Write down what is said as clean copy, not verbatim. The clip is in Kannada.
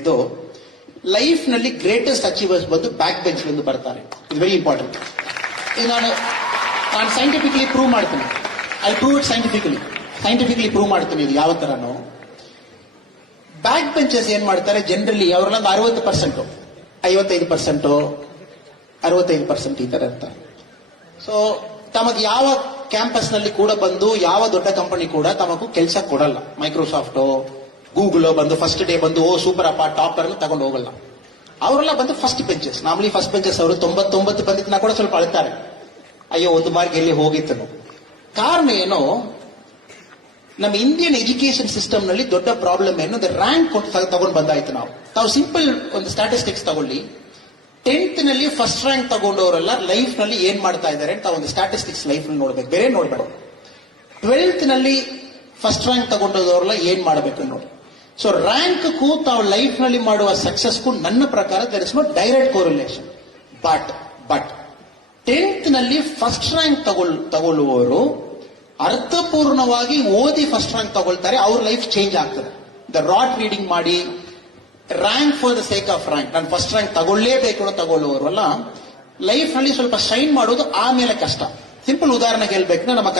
ಇದು ಲೈಫ್ ನಲ್ಲಿ ಗ್ರೇಟೆಸ್ಟ್ ಅಚೀವರ್ಸ್ ಬಂದು ಬ್ಯಾಕ್ ಬೆಂಚ್ ಬಂದು ಬರ್ತಾರೆ. It very important. ನಾನು ಸೈಂಟಿಫಿಕಲಿ ಪ್ರೂವ್ ಮಾಡ್ತೀನಿ. I prove it scientifically prove ಮಾಡ್ತೀನಿ. ಇದು ಯಾವ ತರನು ಬ್ಯಾಕ್ ಬೆಂಚಸ್ ಏನ್ ಮಾಡ್ತಾರೆ ಜನರಲಿ ಅವರೆಲ್ಲ 60%, 55%, 65% ಈ ತರ ಇರ್ತಾರೆ. ಸೊ ತಮಗೆ ಯಾವ ಕ್ಯಾಂಪಸ್ ನಲ್ಲಿ ಕೂಡ ಬಂದು ಯಾವ ದೊಡ್ಡ ಕಂಪನಿ ಕೂಡ ತಮಗೂ ಕೆಲಸ ಕೊಡಲ್ಲ. ಮೈಕ್ರೋಸಾಫ್ಟ್, ಗೂಗಲ್ ಬಂದು ಫಸ್ಟ್ ಡೇ ಬಂದು ಸೂಪರ್ ಅಪ್ಪ ಟಾಪರ್ ತಗೊಂಡು ಹೋಗಲ್ಲ. ಅವರೆಲ್ಲ ಬಂದು first benches. Normally first benches ಅವರು 99 ಬಂದಿದ್ದ ಕೂಡ ಸ್ವಲ್ಪ ಅಳ್ತಾರೆ, ಅಯ್ಯೋ ಒಂದು ಮಾರ್ಕ್ ಎಲ್ಲಿ ಹೋಗಿತ್ತು. ಕಾರಣ ಏನೋ, ನಮ್ಮ ಇಂಡಿಯನ್ ಎಜುಕೇಶನ್ ಸಿಸ್ಟಮ್ ನಲ್ಲಿ ದೊಡ್ಡ ಪ್ರಾಬ್ಲಮ್ ಏನು, ರ್ಯಾಂಕ್ ತಗೊಂಡು ಬಂದಾಯ್ತು. ನಾವು ಸಿಂಪಲ್ ಒಂದು ಸ್ಟಾಟಿಸ್ಟಿಕ್ಸ್ ತಗೊಳ್ಳಿ. 10th ನಲ್ಲಿ ಫಸ್ಟ್ ರ್ಯಾಂಕ್ ತಗೊಂಡವರೆಲ್ಲ ಲೈಫ್ ನಲ್ಲಿ ಏನ್ ಮಾಡ್ತಾ ಇದ್ದಾರೆ ಅಂತ ಒಂದು ಸ್ಟಾಟಿಸ್ಟಿಕ್ಸ್ ಲೈಫ್ ನಲ್ಲಿ ನೋಡ್ಬೇಕು, ಬೇರೆ ನೋಡ್ಬೇಡ. 12th ನಲ್ಲಿ ಫಸ್ಟ್ ರ್ಯಾಂಕ್ ತಗೊಂಡವರೆಲ್ಲ ಏನ್ ಮಾಡ್ಬೇಕು ನೋಡಿ. ಸೊ ರ್ಯಾಂಕ್ಗೂ ತಾವು ಲೈಫ್ ನಲ್ಲಿ ಮಾಡುವ ಸಕ್ಸಸ್ಗೂ ನನ್ನ ಪ್ರಕಾರ there is no direct correlation. But 10th ನಲ್ಲಿ ಫಸ್ಟ್ ರ್ಯಾಂಕ್ ತಗೊಳ್ಳುವವರು ಅರ್ಥಪೂರ್ಣವಾಗಿ ಓದಿ ಫಸ್ಟ್ ರ್ಯಾಂಕ್ ತಗೊಳ್ತಾರೆ, ಅವ್ರ ಲೈಫ್ ಚೇಂಜ್ ಆಗ್ತದೆ. ರಾಟ್ ರೀಡಿಂಗ್ ಮಾಡಿ rank for the sake of rank, ನಾನು ಫಸ್ಟ್ ರ್ಯಾಂಕ್ ತಗೊಳ್ಳೇಬೇಕು ತಗೊಳ್ಳುವವರು ಅಲ್ಲ, ಲೈಫ್ ನಲ್ಲಿ ಸ್ವಲ್ಪ ಶೈನ್ ಮಾಡೋದು ಆಮೇಲೆ ಕಷ್ಟ. ಸಿಂಪಲ್ ಉದಾಹರಣೆಗೆ ಹೇಳ್ಬೇಕು, ನಮ್ಮ